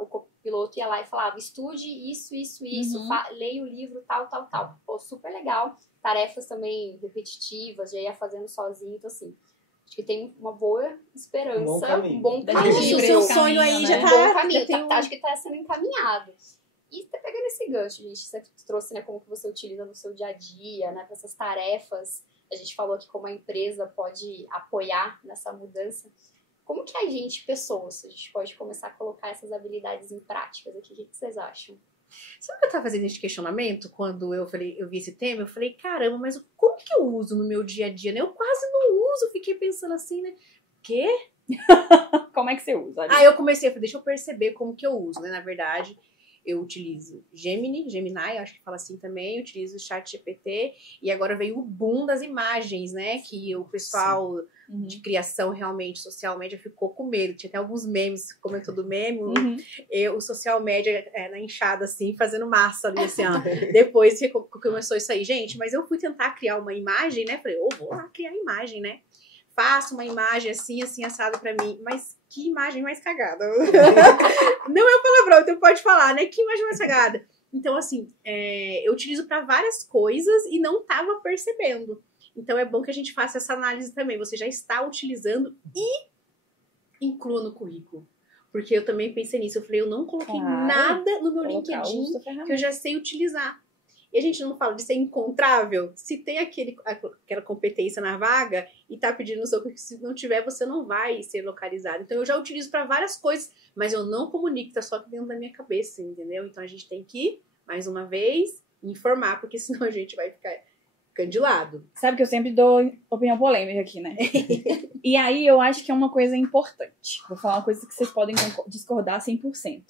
o copiloto ia lá e falava, estude isso, leia o livro tal. Pô, super legal. Tarefas também repetitivas, já ia fazendo sozinho, então assim, acho que tem uma boa esperança, um bom caminho. O seu sonho aí já Um tá... bom caminho, já tem acho que tá sendo encaminhado. E tá pegando esse gancho, gente, você trouxe, né, como que você utiliza no seu dia a dia, né, para essas tarefas. A gente falou que como a empresa pode apoiar nessa mudança. Como que a gente, pessoas, a gente pode começar a colocar essas habilidades em práticas aqui? O que vocês acham? Sabe o que eu tava fazendo esse questionamento quando eu vi esse tema? Eu falei, caramba, mas como que eu uso no meu dia a dia, né? Eu quase não uso, fiquei pensando assim, né? Quê? Como é que você usa? Eu comecei a falar, deixa eu perceber como que eu uso, né? Na verdade, eu utilizo Gemini, acho que fala assim também, eu utilizo o ChatGPT, e agora veio o boom das imagens, né? Que o pessoal de criação realmente, social media, ficou com medo. Tinha até alguns memes, comentou do meme, o social media na enxada, assim, fazendo massa ali, assim, ó. Depois que começou isso aí, gente, mas eu fui tentar criar uma imagem, né? Falei, vou lá criar imagem, né? Faço uma imagem assim, assada pra mim. Mas que imagem mais cagada. Não é um palavrão, então pode falar, né? Que imagem mais cagada. Então, assim, eu utilizo pra várias coisas e não tava percebendo. Então, é bom que a gente faça essa análise também. Você já está utilizando e inclua no currículo. Porque eu também pensei nisso. Eu falei, eu não coloquei nada no meu LinkedIn que eu já sei utilizar. E a gente não fala de ser encontrável. Se tem aquela competência na vaga e tá pedindo no seu currículo, se não tiver, você não vai ser localizado. Então, eu já utilizo para várias coisas, mas eu não comunico, tá só aqui dentro da minha cabeça, entendeu? Então, a gente tem que, mais uma vez, informar, porque senão a gente vai ficar ficando de lado. Sabe que eu sempre dou opinião polêmica aqui, né? E aí, eu acho que é uma coisa importante. Vou falar uma coisa que vocês podem discordar 100%.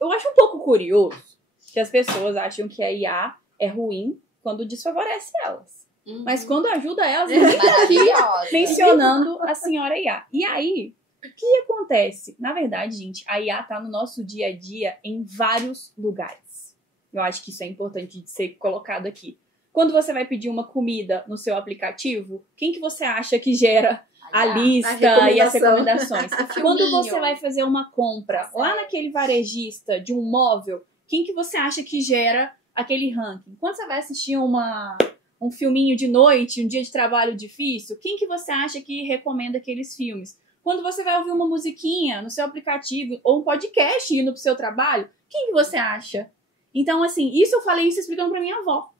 Eu acho um pouco curioso que as pessoas acham que a IA é ruim quando desfavorece elas. Mas quando ajuda elas, ninguém tá aqui mencionando a senhora IA. E aí, o que acontece? Na verdade, gente, a IA tá no nosso dia a dia em vários lugares. Eu acho que isso é importante de ser colocado aqui. Quando você vai pedir uma comida no seu aplicativo, quem que você acha que gera a lista e as recomendações? Quando você vai fazer uma compra lá naquele varejista de um móvel, quem que você acha que gera aquele ranking? Quando você vai assistir uma um filminho de noite, um dia de trabalho difícil, quem que você acha que recomenda aqueles filmes? Quando você vai ouvir uma musiquinha no seu aplicativo ou um podcast indo pro seu trabalho, quem que você acha? Então, assim, isso eu falei isso explicando pra minha avó.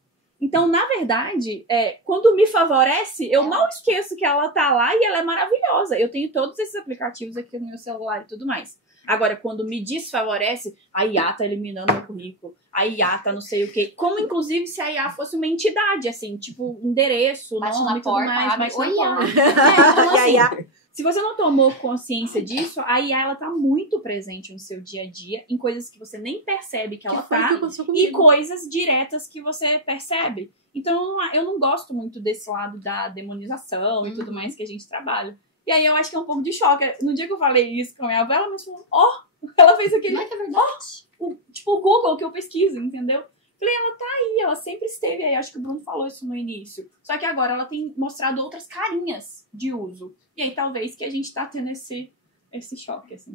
Então, na verdade, quando me favorece, eu mal esqueço que ela tá lá e ela é maravilhosa. Eu tenho todos esses aplicativos aqui no meu celular e tudo mais. Agora, quando me desfavorece, a IA tá eliminando meu currículo. A IA tá não sei o quê. Como, inclusive, se a IA fosse uma entidade, assim, tipo, endereço, bate nome na e tudo porta, mais. abre, Bate oi, na porta. IA. Então, assim, IA. se você não tomou consciência disso, a IA, ela tá muito presente no seu dia a dia, em coisas que você nem percebe que ela tá, e coisas diretas que você percebe. Então, eu não gosto muito desse lado da demonização e tudo mais que a gente trabalha. E aí, eu acho que é um pouco de choque. No dia que eu falei isso com a minha avó, ela me falou, ela fez aquele... Não é que é verdade? Tipo o Google que eu pesquiso, entendeu? Falei, ela tá aí, ela sempre esteve aí. Acho que o Bruno falou isso no início. Só que agora ela tem mostrado outras carinhas de uso. E aí, talvez que a gente tá tendo esse choque, assim.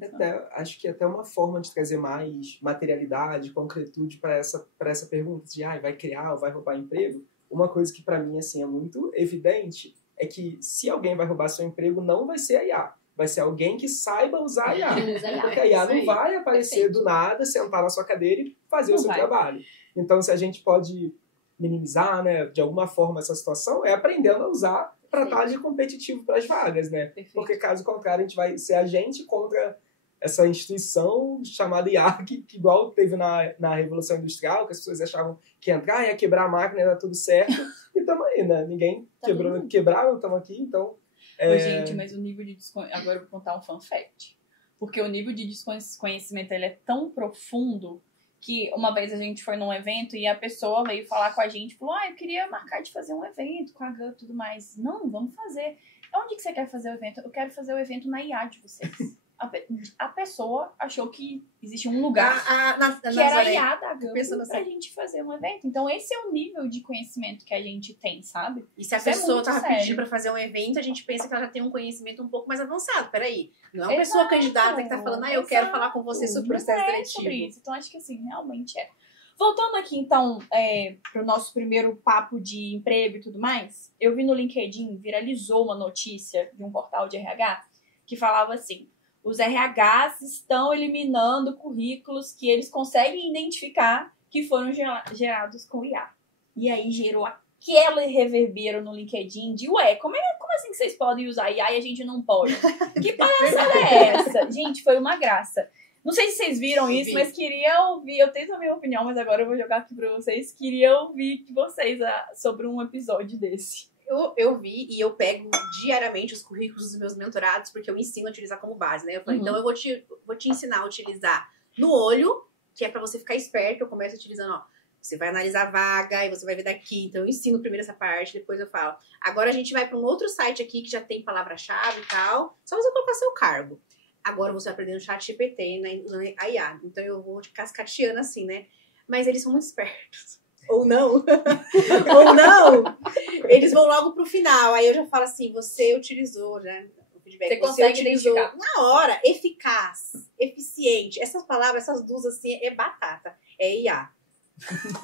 Acho que até uma forma de trazer mais materialidade, concretude para essa pergunta de vai criar ou vai roubar emprego. Uma coisa que para mim assim, é muito evidente é que se alguém vai roubar seu emprego, não vai ser a IA. Vai ser alguém que saiba usar a IA. Porque a IA não vai aparecer do nada, sentar na sua cadeira e fazer o seu trabalho. Então, se a gente pode minimizar, né, de alguma forma essa situação, é aprendendo a usar para estar ali competitivo para as vagas, né? Perfeito. Porque caso contrário, a gente vai ser agente contra essa instituição chamada IA, que igual teve na Revolução Industrial, que as pessoas achavam que ia quebrar a máquina, ia dar tudo certo, e estamos aí, né? Ninguém quebraram, estamos aqui, então... Gente, mas o nível de desconhecimento... Agora eu vou contar um fun fact. Porque o nível de desconhecimento, ele é tão profundo que uma vez a gente foi num evento e a pessoa veio falar com a gente, falou, eu queria marcar de fazer um evento com a GUP e tudo mais. Não, vamos fazer. Onde que você quer fazer o evento? Eu quero fazer o evento na IA de vocês. A pessoa achou que existia um lugar que era a IA da GUP pra gente fazer um evento. Então esse é o nível de conhecimento que a gente tem, sabe? E se a pessoa tava pedindo pra fazer um evento, a gente pensa que ela já tem um conhecimento um pouco mais avançado. Peraí, não é uma pessoa candidata que tá falando, eu quero falar com você sobre o processo seletivo. Sobre isso. Então acho que assim, realmente é. Voltando aqui então pro nosso primeiro papo de emprego e tudo mais, eu vi no LinkedIn, viralizou uma notícia de um portal de RH que falava assim: os RHs estão eliminando currículos que eles conseguem identificar que foram gerados com IA. E aí gerou aquele reverbero no LinkedIn de, como assim que vocês podem usar IA e a gente não pode? Que palhaçada é essa? Gente, foi uma graça. Não sei se vocês viram isso, mas queria ouvir, eu tenho a minha opinião, mas agora eu vou jogar aqui pra vocês, queria ouvir de vocês sobre um episódio desse. Eu vi e eu pego diariamente os currículos dos meus mentorados, porque eu ensino a utilizar como base, né? Eu falei, então eu vou te ensinar a utilizar no olho, que é pra você ficar esperto. Eu começo utilizando, você vai analisar a vaga e você vai ver daqui. Então eu ensino primeiro essa parte, depois eu falo. Agora a gente vai pra um outro site aqui que já tem palavra-chave e tal. Só você colocar seu cargo. Agora você vai aprender no ChatGPT, na IA. Então eu vou cascateando assim, né? Mas eles são muito espertos. Ou não. Ou não. Eles vão logo pro final. Aí eu já falo assim, você utilizou, né? O feedback. Você consegue identificar. Na hora, eficaz, eficiente. Essas palavras, essas duas assim, é batata. É IA.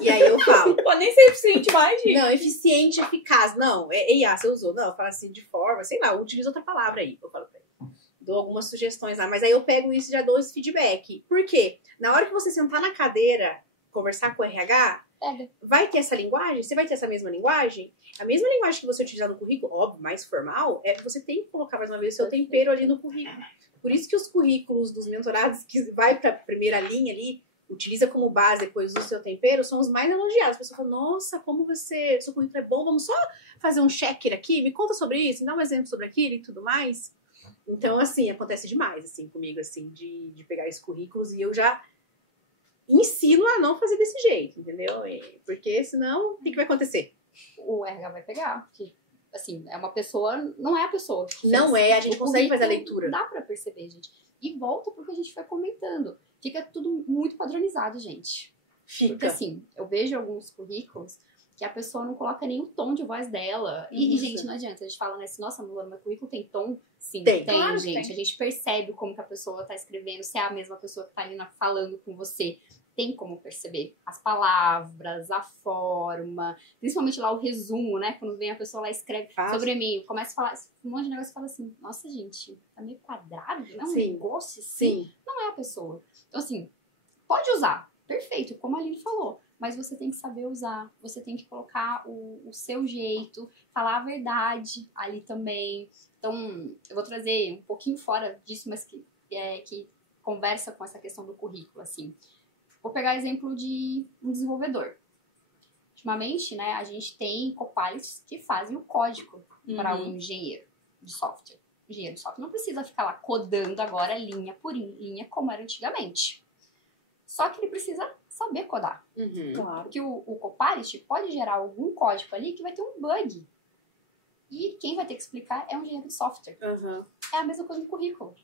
E aí eu falo. Pô, nem ser eficiente mais, gente. Não, eficiente, eficaz. Não, é IA, você usou. Não, eu falo assim, de forma, sei lá, utiliza outra palavra aí. Eu falo pra ele. Dou algumas sugestões lá. Mas aí eu pego isso e já dou esse feedback. Por quê? Na hora que você sentar na cadeira, conversar com o RH, vai ter essa linguagem? Você vai ter essa mesma linguagem? A mesma linguagem que você utilizar no currículo, óbvio, mais formal, você tem que colocar mais uma vez o seu tempero ali no currículo. Por isso que os currículos dos mentorados que vai para a primeira linha ali, utiliza como base depois o seu tempero, são os mais elogiados. A pessoa fala, nossa, como seu currículo é bom, vamos só fazer um checker aqui, me conta sobre isso, me dá um exemplo sobre aquilo e tudo mais. Então, assim, acontece demais, assim, comigo, assim, de pegar esses currículos e eu já ensino a não fazer desse jeito, entendeu? Porque senão, o que vai acontecer? O RH vai pegar, porque, assim, é uma pessoa, não é a pessoa. Não é, a gente consegue fazer a leitura. Dá pra perceber, gente. E volta porque a gente foi comentando. Fica tudo muito padronizado, gente. Porque, assim, eu vejo alguns currículos que a pessoa não coloca nem o tom de voz dela. E, gente, não adianta. A gente fala, né, assim, nossa, Luana, meu currículo tem tom? Sim, tem claro, gente. Tem. A gente percebe como que a pessoa tá escrevendo, se é a mesma pessoa que tá ali falando com você. tem como perceber as palavras, a forma, principalmente lá o resumo, né? Quando vem a pessoa lá e escreve sobre mim, começa a falar um monte de negócio e fala assim, nossa, gente, tá meio quadrado, né? Um negócio assim. Não é a pessoa. Então, assim, pode usar, perfeito, como a Aline falou, mas você tem que saber usar, você tem que colocar o seu jeito, falar a verdade ali também. Então, eu vou trazer um pouquinho fora disso, mas que conversa com essa questão do currículo, assim. Vou pegar exemplo de um desenvolvedor. Ultimamente, né, a gente tem copilots que fazem o código para um engenheiro de software. O engenheiro de software não precisa ficar lá codando agora linha por linha, como era antigamente. Só que ele precisa saber codar. Claro. Porque o Copilot pode gerar algum código ali que vai ter um bug. E quem vai ter que explicar é um engenheiro de software. É a mesma coisa no currículo.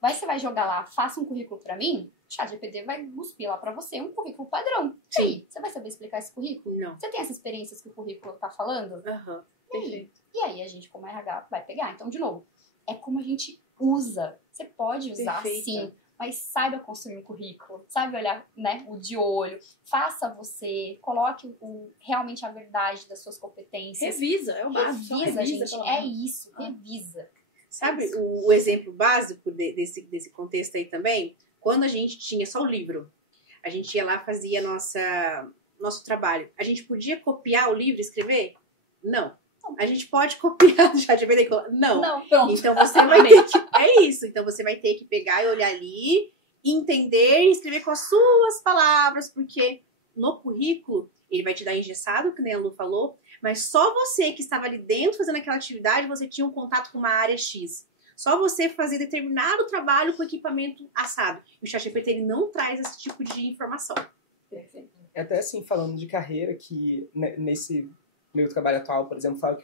Você vai jogar lá, faça um currículo pra mim, o ChatGPT vai cuspir lá pra você um currículo padrão. E aí, você vai saber explicar esse currículo? Não. Você tem as experiências que o currículo tá falando? Perfeito. E aí a gente, como RH, vai pegar. Então, de novo, é como a gente usa. Você pode usar, sim, mas saiba construir um currículo, sabe olhar, né, o de olho, faça você, coloque realmente a verdade das suas competências. Revisa, é o básico. Revisa, gente, é isso, revisa. Sabe o exemplo básico desse contexto aí também? Quando a gente tinha só o livro, a gente ia lá, fazia nosso trabalho. A gente podia copiar o livro e escrever? Não. A gente pode copiar do ChatGPT? Não. Não, pronto. Então você vai ter que... É isso. Então você vai ter que pegar e olhar ali, entender e escrever com as suas palavras, porque no currículo ele vai te dar engessado, que nem a Lu falou, mas só você que estava ali dentro fazendo aquela atividade, você tinha um contato com uma área X. Só você fazer determinado trabalho com equipamento assado. E o ChatGPT ele não traz esse tipo de informação. Perfeito. É até assim, falando de carreira, que nesse meu trabalho atual, por exemplo, falo que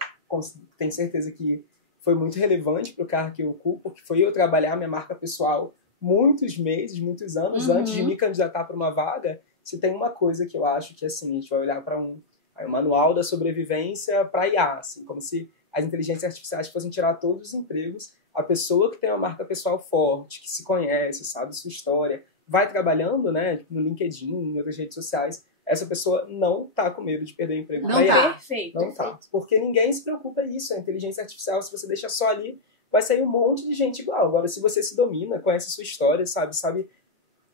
tenho certeza que foi muito relevante para o cargo que eu ocupo, porque foi eu trabalhar minha marca pessoal muitos meses, muitos anos antes de me candidatar para uma vaga. Se tem uma coisa que eu acho que, assim, a gente vai olhar para um manual da sobrevivência para IA, assim, como se as inteligências artificiais fossem tirar todos os empregos. A pessoa que tem uma marca pessoal forte, que se conhece, sabe sua história, vai trabalhando, né, no LinkedIn, em outras redes sociais, essa pessoa não tá com medo de perder o emprego para IA. Perfeito. Não tá. Porque ninguém se preocupa disso. A inteligência artificial, se você deixa só ali, vai sair um monte de gente igual. Agora, se você se domina, conhece a sua história, sabe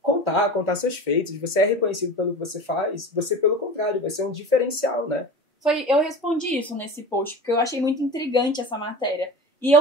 contar seus feitos, você é reconhecido pelo que você faz, você, pelo contrário, vai ser um diferencial, né? Eu respondi isso nesse post, porque eu achei muito intrigante essa matéria. E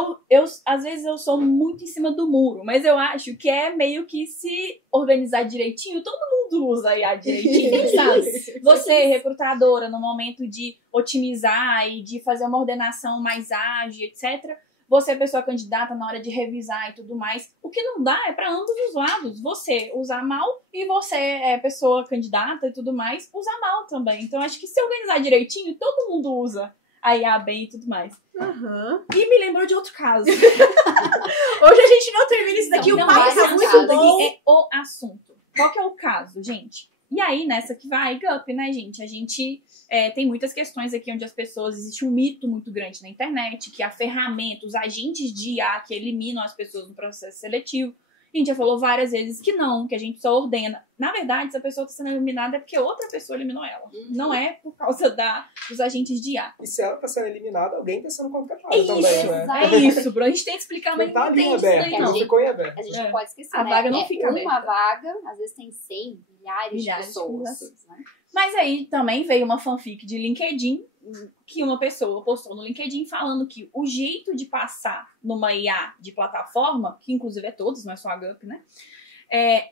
às vezes eu sou muito em cima do muro, mas eu acho que é meio que se organizar direitinho, todo mundo usa IA direitinho, sabe? Você, recrutadora, no momento de otimizar e de fazer uma ordenação mais ágil, etc., você é pessoa candidata na hora de revisar e tudo mais. O que não dá é para ambos os lados. Você usar mal e você é pessoa candidata e tudo mais, usar mal também. Então, acho que se organizar direitinho, todo mundo usa a IA bem e tudo mais. E me lembrou de outro caso. Hoje a gente não termina isso daqui, Não, o papo tá muito bom. É o assunto. Qual que é o caso, gente? E aí, nessa que vai, GUP, né, gente? A gente tem muitas questões aqui onde as pessoas... Existe um mito muito grande na internet, que a ferramenta, os agentes de IA que eliminam as pessoas no processo seletivo. A gente já falou várias vezes que não, que a gente só ordena. Na verdade, se a pessoa está sendo eliminada é porque outra pessoa eliminou ela. Não é por causa dos agentes de IA. E se ela está sendo eliminada, alguém está sendo contratado É também, isso, né? é isso, Bruno. A gente tem que explicar, mas Não tá não ali tem em isso aberto, aí, não não. ficou em aberto. A gente não pode esquecer, A né? vaga não fica uma aberta. vaga, às vezes tem 100, milhares de pessoas. conversações. Mas aí também veio uma fanfic de LinkedIn, que uma pessoa postou no LinkedIn falando que o jeito de passar numa IA de plataforma, que inclusive é todos, não é só a GUP, né?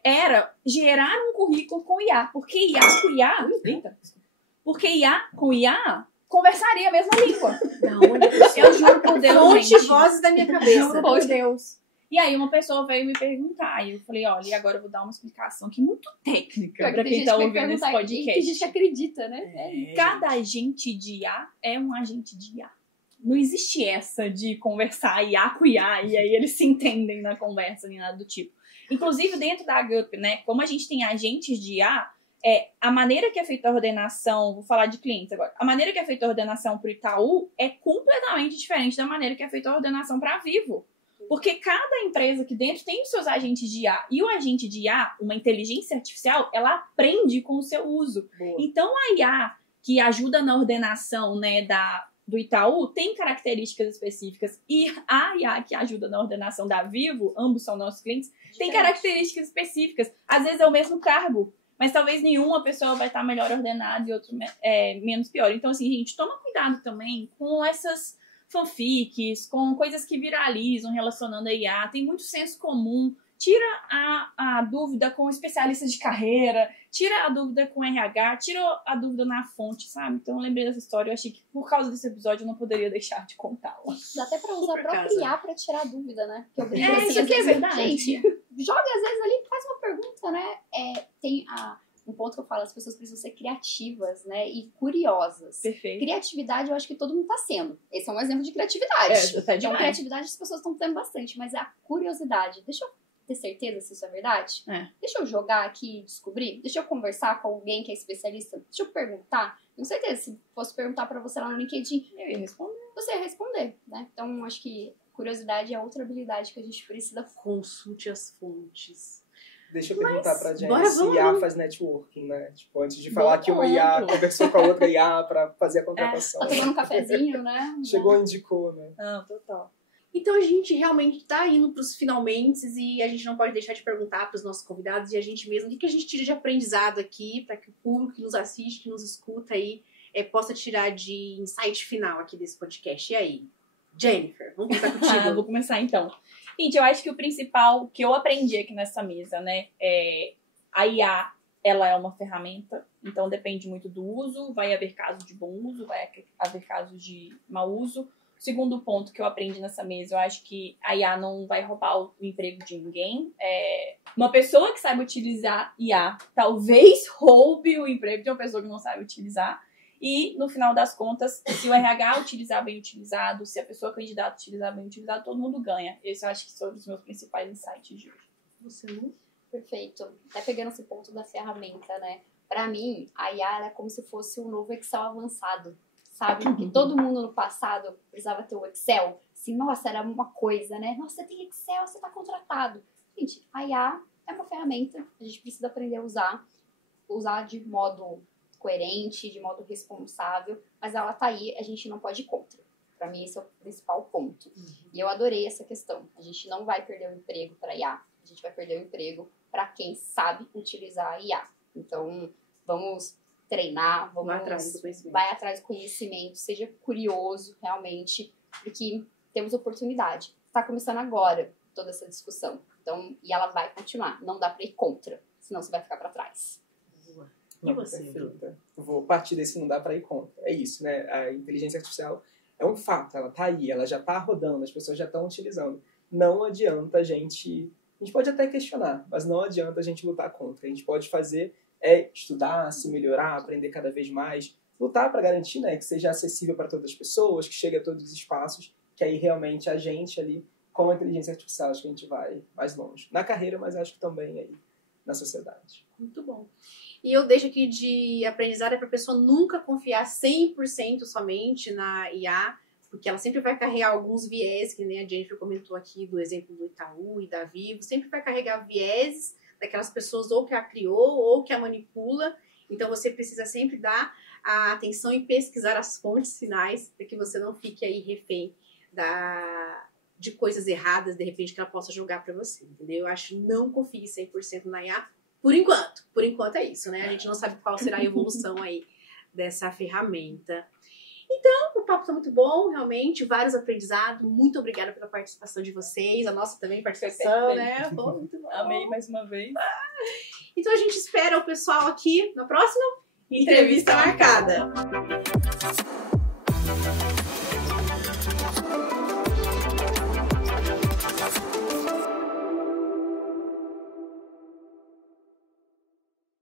Era gerar um currículo com IA. Porque IA com IA... Porque IA com IA conversaria a mesma língua. Eu juro por Deus, Fonte gente. vozes da minha cabeça. Juro por Deus. E aí uma pessoa veio me perguntar, e eu falei, olha, e agora eu vou dar uma explicação aqui muito técnica pra quem tá ouvindo esse podcast. Que a gente acredita, né? Cada agente de IA é um agente de IA. Não existe essa de conversar IA com IA, e aí eles se entendem na conversa, nem nada do tipo. Inclusive, dentro da GUP, né, como a gente tem agentes de IA, a maneira que é feita a ordenação, vou falar de clientes agora, a maneira que é feita a ordenação para o Itaú é completamente diferente da maneira que é feita a ordenação para a Vivo. Porque cada empresa aqui dentro tem os seus agentes de IA. E o agente de IA, uma inteligência artificial, ela aprende com o seu uso. Boa. Então, a IA que ajuda na ordenação, né, do Itaú tem características específicas. E a IA que ajuda na ordenação da Vivo, ambos são nossos clientes, tem características específicas. Às vezes é o mesmo cargo, mas talvez nenhuma pessoa vai estar melhor ordenada e outra menos pior. Então, assim, gente, toma cuidado também com essas fanfics, com coisas que viralizam relacionando a IA. Tem muito senso comum. Tira a dúvida com especialistas de carreira, tira a dúvida com RH, tira a dúvida na fonte, sabe? Então eu lembrei dessa história, eu achei que por causa desse episódio eu não poderia deixar de contá-la. Dá até pra usar a própria IA pra tirar a dúvida, né? Porque eu brinco assim, isso aqui é verdade. Gente, joga às vezes ali, faz uma pergunta, né? Tem um ponto que eu falo, as pessoas precisam ser criativas, né? E curiosas. Perfeito. Criatividade eu acho que todo mundo tá sendo. Esse é um exemplo de criatividade. Tá Então, demais. criatividade as pessoas estão tendo bastante, mas é a curiosidade. Deixa eu ter certeza se isso é verdade? Deixa eu jogar aqui e descobrir? Deixa eu conversar com alguém que é especialista? Deixa eu perguntar? Tenho certeza, se fosse perguntar pra você lá no LinkedIn, Eu ia responder. você ia responder, né? Então, acho que curiosidade é outra habilidade que a gente precisa. Consulte as fontes. Deixa eu perguntar pra bora, Jenny se vamos. IA faz networking, né? Tipo, antes de Bom falar que uma IA ponto. conversou com a outra IA pra fazer a contratação. Tá tomando um cafezinho, né? Chegou e indicou, né? Não, total. Então a gente realmente tá indo pros finalmente e a gente não pode deixar de perguntar pros nossos convidados e a gente mesmo o que a gente tira de aprendizado aqui para que o público que nos assiste, que nos escuta aí, possa tirar de insight final aqui desse podcast. E aí, Jennifer, vamos começar contigo. Vou começar então. Gente, eu acho que o principal que eu aprendi aqui nessa mesa, né, a IA, ela é uma ferramenta, então depende muito do uso, vai haver casos de bom uso, vai haver casos de mau uso. O segundo ponto que eu aprendi nessa mesa, eu acho que a IA não vai roubar o emprego de ninguém. Uma pessoa que saiba utilizar IA talvez roube o emprego de uma pessoa que não sabe utilizar. E, no final das contas, se o RH utilizar bem utilizado, se a pessoa candidata utilizar bem utilizado, todo mundo ganha. Esse eu acho que são os meus principais insights de hoje. Você não? Perfeito. Até pegando esse ponto da ferramenta, né? Pra mim, a IA é como se fosse um novo Excel avançado, sabe? Porque todo mundo no passado precisava ter o Excel. Assim, nossa, era uma coisa, né? Nossa, você tem Excel, você tá contratado. Gente, a IA é uma ferramenta, a gente precisa aprender a usar de modo coerente, de modo responsável, mas ela tá aí, a gente não pode ir contra. Pra mim, esse é o principal ponto. E eu adorei essa questão. A gente não vai perder o emprego para IA, a gente vai perder o emprego para quem sabe utilizar a IA. Então, vamos treinar, Vai atrás do conhecimento. vai atrás do conhecimento, seja curioso realmente, porque temos oportunidade. Está começando agora toda essa discussão. Então, e ela vai continuar. Não dá para ir contra, senão você vai ficar para trás. Boa. Não, E você, perfeito. Eu vou partir desse não dá pra ir contra. É isso, né? A inteligência artificial é um fato, ela tá aí, ela já tá rodando, as pessoas já estão utilizando. Não adianta a gente pode até questionar, mas não adianta a gente lutar contra. A gente pode fazer estudar, se melhorar, aprender cada vez mais, lutar para garantir, né, que seja acessível para todas as pessoas, que chegue a todos os espaços, que aí realmente a gente ali, com a inteligência artificial, acho que a gente vai mais longe. Na carreira, mas acho que também aí na sociedade. Muito bom. E eu deixo aqui de aprendizado para a pessoa nunca confiar 100% somente na IA, porque ela sempre vai carregar alguns viés, que nem a Jennifer comentou aqui do exemplo do Itaú e da Vivo, sempre vai carregar vieses daquelas pessoas ou que a criou ou que a manipula. Então você precisa sempre dar a atenção e pesquisar as fontes finais para que você não fique aí refém de coisas erradas, de repente, que ela possa jogar para você, entendeu? Eu acho não confie 100% na IA, por enquanto. Por enquanto é isso, né? A gente não sabe qual será a evolução aí dessa ferramenta. Então, o papo tá muito bom, realmente, vários aprendizados. Muito obrigada pela participação de vocês, a nossa também participação, né? Foi muito bom. Amei mais uma vez. Então a gente espera o pessoal aqui na próxima Entrevista Marcada.